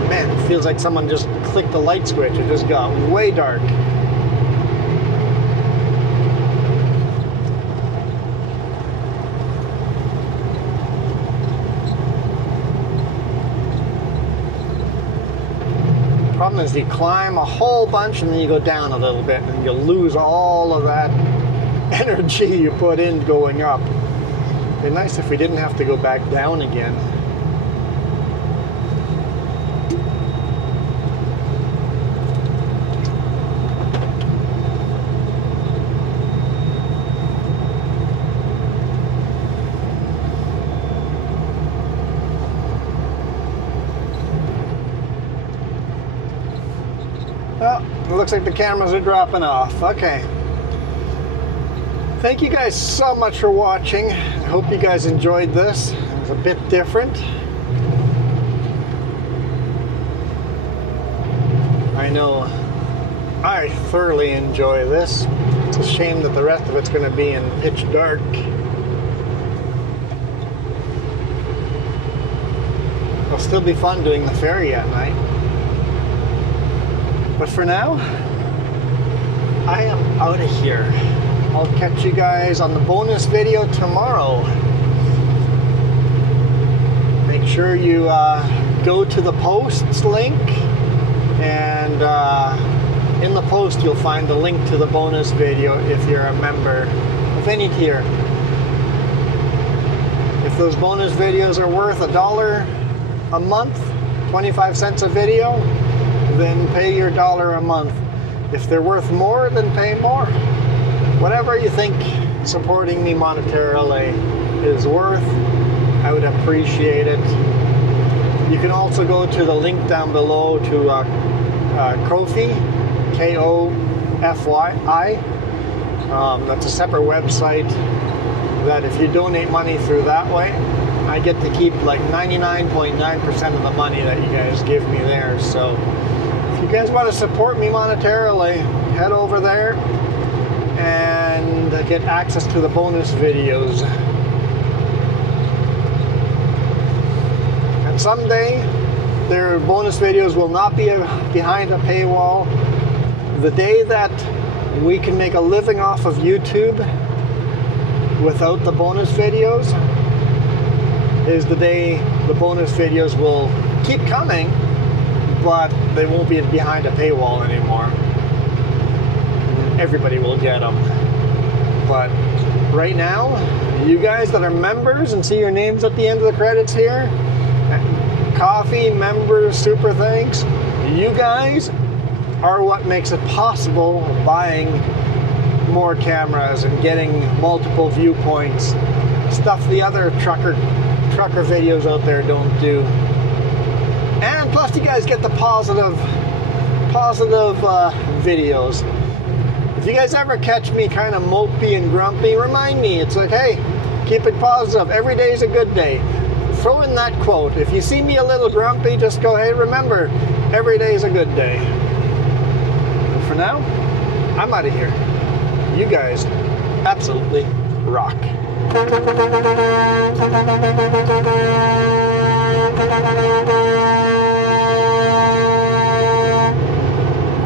Man, it feels like someone just clicked the light switch. It just got way dark. Problem is, you climb a whole bunch and then you go down a little bit and you lose all of that energy you put in going up. It'd be nice if we didn't have to go back down again. Well, it looks like the cameras are dropping off. Okay. Thank you guys so much for watching. I hope you guys enjoyed this. It was a bit different. I know I thoroughly enjoy this. It's a shame that the rest of it's going to be in pitch dark. It'll still be fun doing the ferry at night. But for now, I am out of here. I'll catch you guys on the bonus video tomorrow. Make sure you go to the posts link, and in the post you'll find the link to the bonus video if you're a member of any tier. If those bonus videos are worth $1 a month, 25 cents a video, then pay your $1 a month. If they're worth more, then pay more. Whatever you think supporting me monetarily is worth, I would appreciate it. You can also go to the link down below to Ko-fi, K-O-F-Y-I. That's a separate website that if you donate money through that way, I get to keep like 99.9% of the money that you guys give me there. So if you guys want to support me monetarily, head over there and get access to the bonus videos. And someday, their bonus videos will not be behind a paywall. The day that we can make a living off of YouTube without the bonus videos is the day the bonus videos will keep coming, but they won't be behind a paywall anymore. Everybody will get them. But right now, you guys that are members and see your names at the end of the credits here, coffee, members, super thanks, you guys are what makes it possible buying more cameras and getting multiple viewpoints, stuff the other trucker videos out there don't do. And plus you guys get the positive videos. If you guys ever catch me kind of mopey and grumpy, remind me. It's like, hey, keep it positive. Every day is a good day. Throw in that quote. If you see me a little grumpy, just go, hey, remember, every day is a good day. now, I'm out of here. You guys absolutely rock.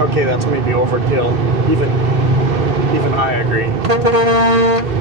Okay, that's maybe overkill. Even I agree.